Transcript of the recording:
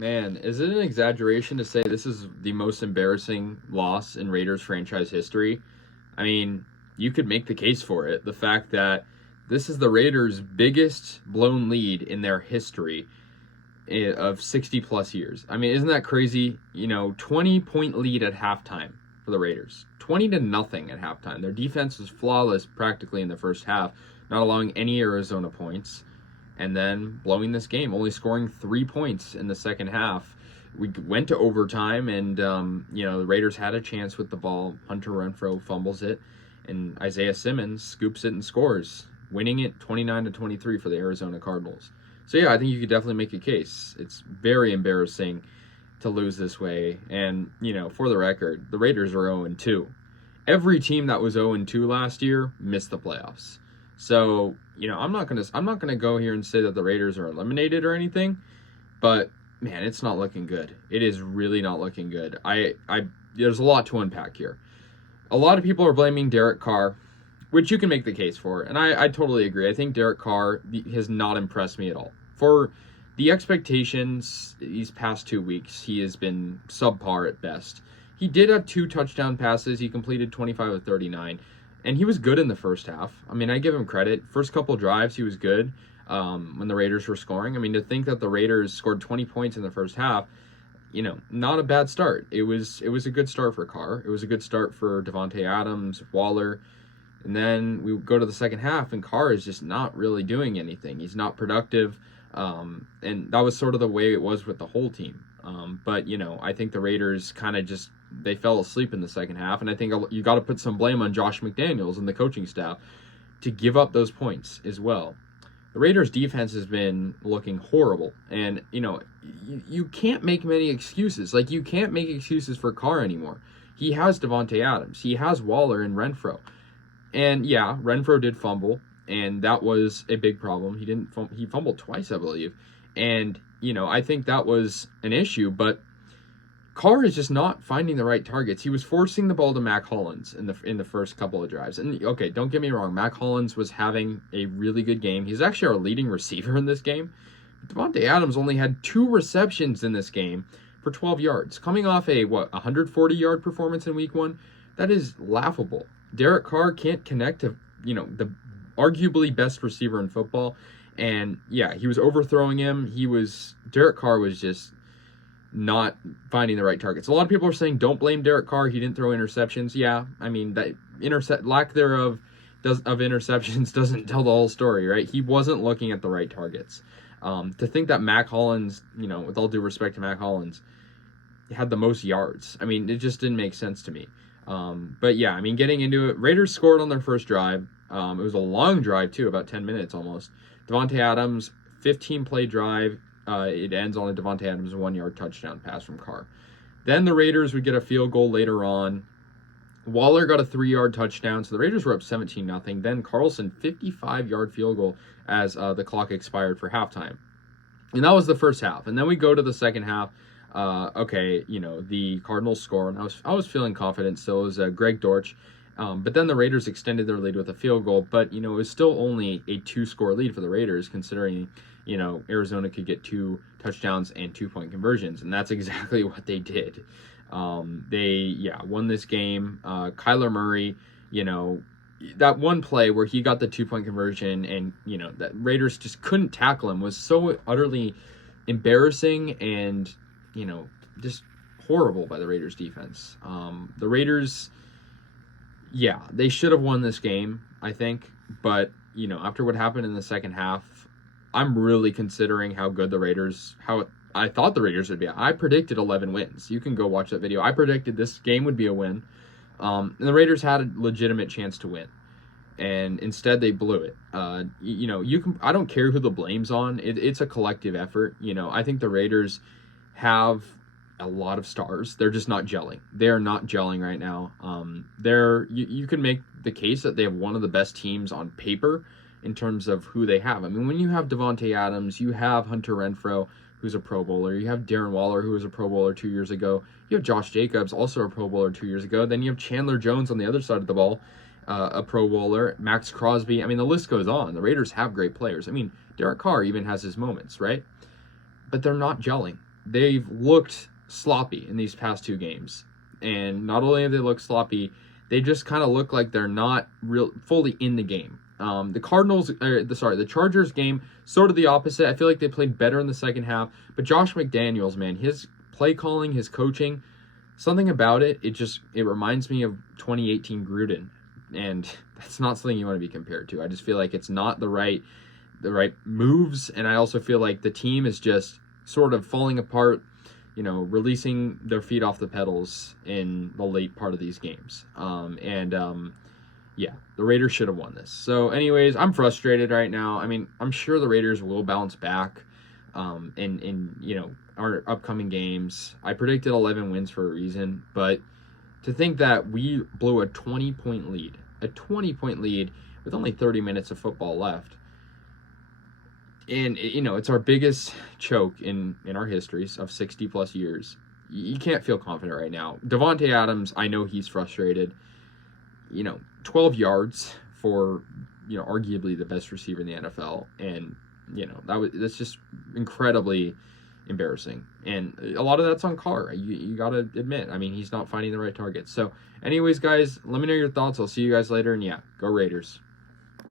Man, is it an exaggeration to say this is the most embarrassing loss in Raiders franchise history? I mean, you could make the case for it. The fact that this is the Raiders' biggest blown lead in their history of 60 plus years. I mean, isn't that crazy? 20-point lead at halftime for the Raiders. 20 to nothing at halftime. Their defense was flawless practically in the first half, not allowing any Arizona points, and then blowing this game, only scoring 3 points in the second half. We went to overtime, and the Raiders had a chance with the ball. Hunter Renfrow fumbles it, and Isaiah Simmons scoops it and scores, winning it 29-23 for the Arizona Cardinals. So yeah, I think you could definitely make a case. It's very embarrassing to lose this way. And, for the record, the Raiders are 0-2. Every team that was 0-2 last year missed the playoffs. So, I'm not gonna go here and say that the Raiders are eliminated or anything, but man, it's not looking good. It is really not looking good. There's a lot to unpack here. A lot of people are blaming Derek Carr, which you can make the case for, and I totally agree. I think Derek Carr has not impressed me at all. For the expectations these past 2 weeks, he has been subpar at best. He did have 2 touchdown passes. He completed 25 of 39, and he was good in the first half. I mean, I give him credit. First couple drives, he was good when the Raiders were scoring. I mean, to think that the Raiders scored 20 points in the first half, not a bad start. It was a good start for Carr. It was a good start for Davante Adams, Waller. And then we go to the second half, and Carr is just not really doing anything. He's not productive, and that was sort of the way it was with the whole team. But, I think the Raiders kind of they fell asleep in the second half, and I think you got to put some blame on Josh McDaniels and the coaching staff to give up those points as well. The Raiders' defense has been looking horrible, and, you can't make many excuses. Like, you can't make excuses for Carr anymore. He has Davante Adams. He has Waller and Renfrow. And yeah, Renfrow did fumble, and that was a big problem. He fumbled twice, I believe. And, I think that was an issue, but Carr is just not finding the right targets. He was forcing the ball to Mac Hollins in the first couple of drives. And okay, don't get me wrong, Mac Hollins was having a really good game. He's actually our leading receiver in this game. Davante Adams only had 2 receptions in this game for 12 yards. Coming off a 140-yard performance in week 1, that is laughable. Derek Carr can't connect to, the arguably best receiver in football. And yeah, he was overthrowing him. Derek Carr was just not finding the right targets. A lot of people are saying don't blame Derek Carr. He didn't throw interceptions. Yeah, I mean, that lack thereof of interceptions doesn't tell the whole story, right? He wasn't looking at the right targets. To think that Mac Hollins, with all due respect to Mac Hollins, had the most yards. I mean, it just didn't make sense to me. But yeah, I mean, getting into it, Raiders scored on their first drive. It was a long drive too, about 10 minutes almost. Davante Adams, 15-play drive. It ends on a Davante Adams 1-yard touchdown pass from Carr. Then the Raiders would get a field goal later on. Waller got a 3-yard touchdown, so the Raiders were up 17-0. Then Carlson, 55-yard field goal as the clock expired for halftime. And that was the first half. And then we go to the second half. The Cardinals score, and I was feeling confident still. It was Greg Dortch. But then the Raiders extended their lead with a field goal, but, it was still only a 2-score lead for the Raiders, considering, Arizona could get 2 touchdowns and 2-point conversions, and that's exactly what they did. They won this game. Kyler Murray, that one play where he got the 2-point conversion and, that Raiders just couldn't tackle him was so utterly embarrassing and, just horrible by the Raiders defense. The Raiders, they should have won this game, I think. But, after what happened in the second half, I'm really considering how I thought the Raiders would be. I predicted 11 wins. You can go watch that video. I predicted this game would be a win. And the Raiders had a legitimate chance to win. And instead they blew it. I don't care who the blame's on. It's a collective effort. I think the Raiders have a lot of stars. They're just not gelling. They're not gelling right now. You can make the case that they have one of the best teams on paper in terms of who they have. I mean, when you have Davante Adams, you have Hunter Renfrow, who's a Pro Bowler. You have Darren Waller, who was a Pro Bowler 2 years ago. You have Josh Jacobs, also a Pro Bowler 2 years ago. Then you have Chandler Jones on the other side of the ball, a Pro Bowler. Max Crosby. I mean, the list goes on. The Raiders have great players. I mean, Derek Carr even has his moments, right? But they're not gelling. they've looked sloppy in these past 2 games. And not only have they looked sloppy, they just kind of look like they're not real fully in the game. The Chargers game, sort of the opposite. I feel like they played better in the second half. But Josh McDaniels, man, his play calling, his coaching, something about it, it reminds me of 2018 Gruden. And that's not something you want to be compared to. I just feel like it's not the right moves, and I also feel like the team is just sort of falling apart, releasing their feet off the pedals in the late part of these games. Yeah, the Raiders should have won this. So anyways, I'm frustrated right now. I mean, I'm sure the Raiders will bounce back in our upcoming games. I predicted 11 wins for a reason, but to think that we blew a 20-point lead with only 30 minutes of football left, and it's our biggest choke in our histories of 60 plus years. You can't feel confident right now. Devontae Adams, I know he's frustrated. 12 yards for arguably the best receiver in the NFL, and that's just incredibly embarrassing. And a lot of that's on Carr. You got to admit, I mean, he's not finding the right targets. So anyways, guys, let me know your thoughts. I'll see you guys later, and yeah, go Raiders.